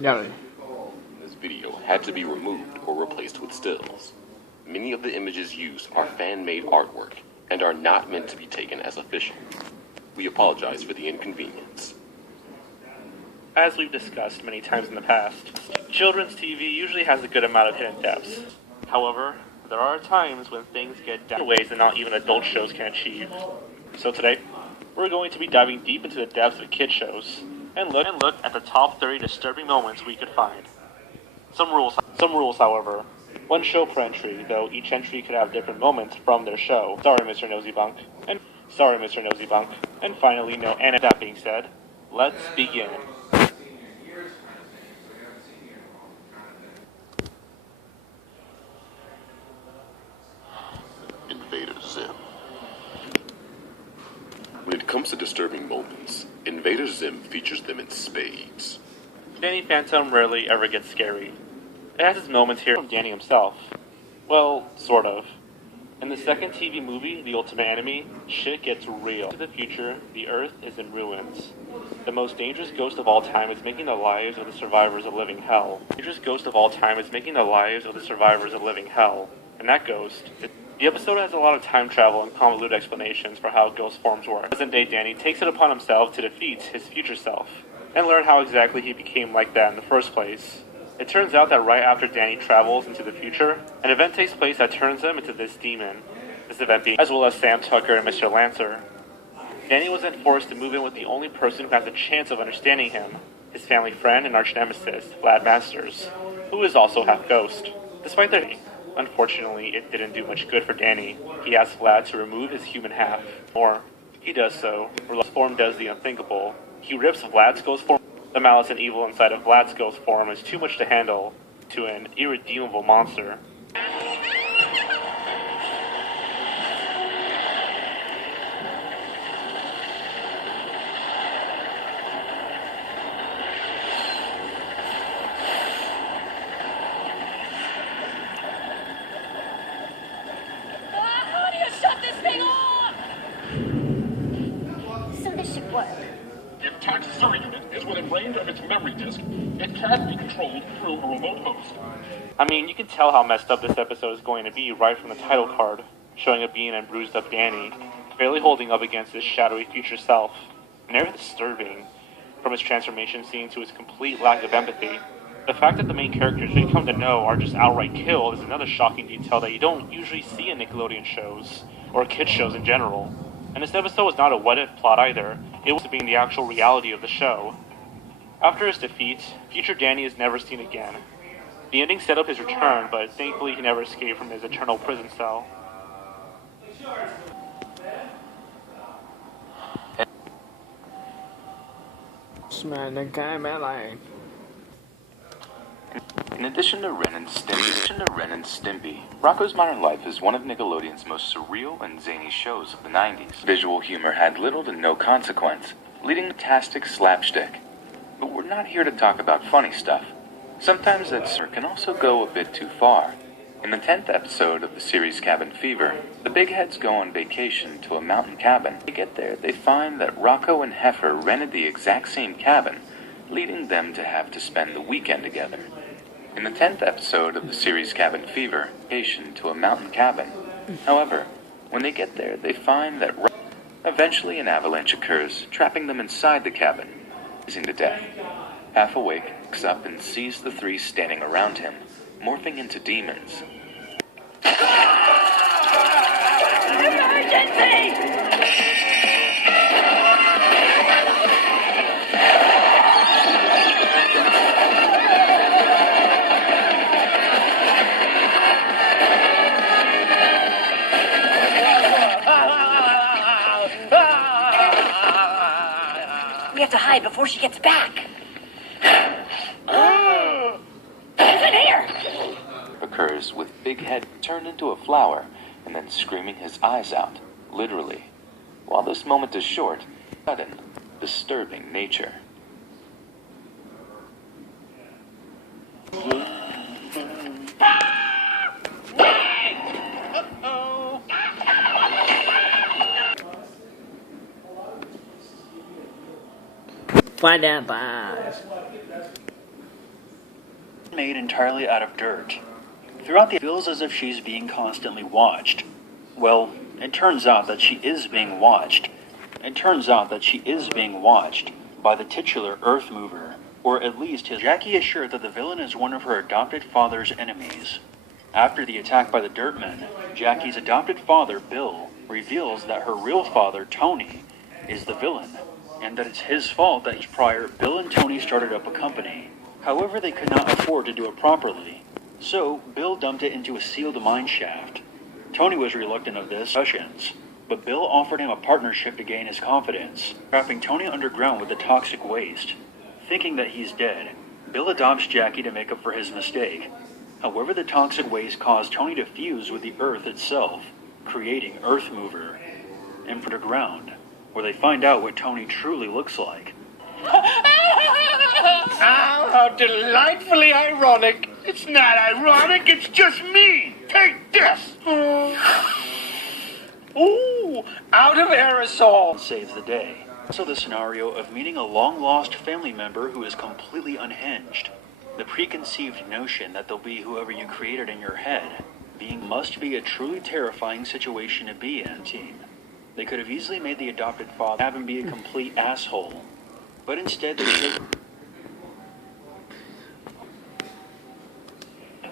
Gary. This video had to be removed or replaced with stills. Many of the images used are fan-made artwork and are not meant to be taken as official. We apologize for the inconvenience. As we've discussed many times in the past, children's TV usually has a good amount of hidden depths. However, there are times when things get down in ways that not even adult shows can achieve. So today, we're going to be diving deep into the depths of kid shows and look at the top 30 disturbing moments we could find. Some rules, however. One show per entry, though each entry could have different moments from their show. Sorry, Mr. Nosybunk. And finally, no. And that being said, let's begin. Invader Zim. When it comes to disturbing moments, Invader Zim features them in spades. Danny Phantom rarely ever gets scary. It has its moments here from Danny himself. Well, sort of. In the second TV movie, The Ultimate Enemy, shit gets real. In the future, the Earth is in ruins. The most dangerous ghost of all time is making the lives of the survivors a living hell. And that ghost... The episode has a lot of time travel and convoluted explanations for how ghost forms work. Present-day Danny takes it upon himself to defeat his future self, and learn how exactly he became like that in the first place. It turns out that right after Danny travels into the future, an event takes place that turns him into this demon. This event being, as well as Sam Tucker and Mr. Lancer. Danny was then forced to move in with the only person who has a chance of understanding him, his family friend and arch nemesis, Vlad Masters, who is also half ghost. Despite their... Unfortunately, it didn't do much good for Danny. He asks Vlad to remove his human half. Or, he does so, or form does the unthinkable. He rips Vlad's ghost form. The malice and evil inside of Vlad's ghost form is too much to handle to an irredeemable monster. It can't be controlled through a remote host. I mean, you can tell how messed up this episode is going to be right from the title card, showing a beaten and bruised up Danny, barely holding up against his shadowy future self. And very disturbing, from his transformation scene to his complete lack of empathy. The fact that the main characters we come to know are just outright killed is another shocking detail that you don't usually see in Nickelodeon shows, or kid shows in general. And this episode was not a what-if plot either, it was being the actual reality of the show. After his defeat, future Danny is never seen again. The ending set up his return, but thankfully he never escaped from his eternal prison cell. In addition to Ren and Stimpy, Rocko's Modern Life is one of Nickelodeon's most surreal and zany shows of the 90s. Visual humor had little to no consequence, leading to fantastic slapstick. But we're not here to talk about funny stuff. Sometimes that can also go a bit too far. In the 10th episode of the series Cabin Fever, the Big Heads go on vacation to a mountain cabin. When they get there, they find that Rocko and Heifer rented the exact same cabin, leading them to have to spend the weekend together. In the 10th episode of the series Cabin Fever, vacation to a mountain cabin. However, when they get there, they find that eventually an avalanche occurs, trapping them inside the cabin, freezing to death. Half awake, wakes up and sees the three standing around him, morphing into demons. Emergency! We have to hide before she gets back. Listen here! Occurs with Big Head turned into a flower and then screaming his eyes out, literally. While this moment is short, sudden, disturbing nature. Find out, bye. made entirely out of dirt. Throughout it feels as if she's being constantly watched. Well, it turns out that she is being watched. It turns out that she is being watched by the titular Earth Mover, or at least his. Jackie is sure that the villain is one of her adopted father's enemies. After the attack by the Dirtmen, Jackie's adopted father, Bill, reveals that her real father, Tony, is the villain, and that it's his fault that prior Bill and Tony started up a company. However, they could not afford to do it properly, so Bill dumped it into a sealed mine shaft. Tony was reluctant of this discussions, but Bill offered him a partnership to gain his confidence, trapping Tony underground with the toxic waste. Thinking that he's dead, Bill adopts Jackie to make up for his mistake. However, the toxic waste caused Tony to fuse with the Earth itself, creating Earth Mover, and underground, where they find out what Tony truly looks like. Oh, how delightfully ironic. It's not ironic, it's just me. Take this. Ooh, out of aerosol. Saves the day. Also the scenario of meeting a long-lost family member who is completely unhinged. The preconceived notion that they'll be whoever you created in your head must be a truly terrifying situation to be in, team. They could have easily made the adopted father have him be a complete asshole, but instead they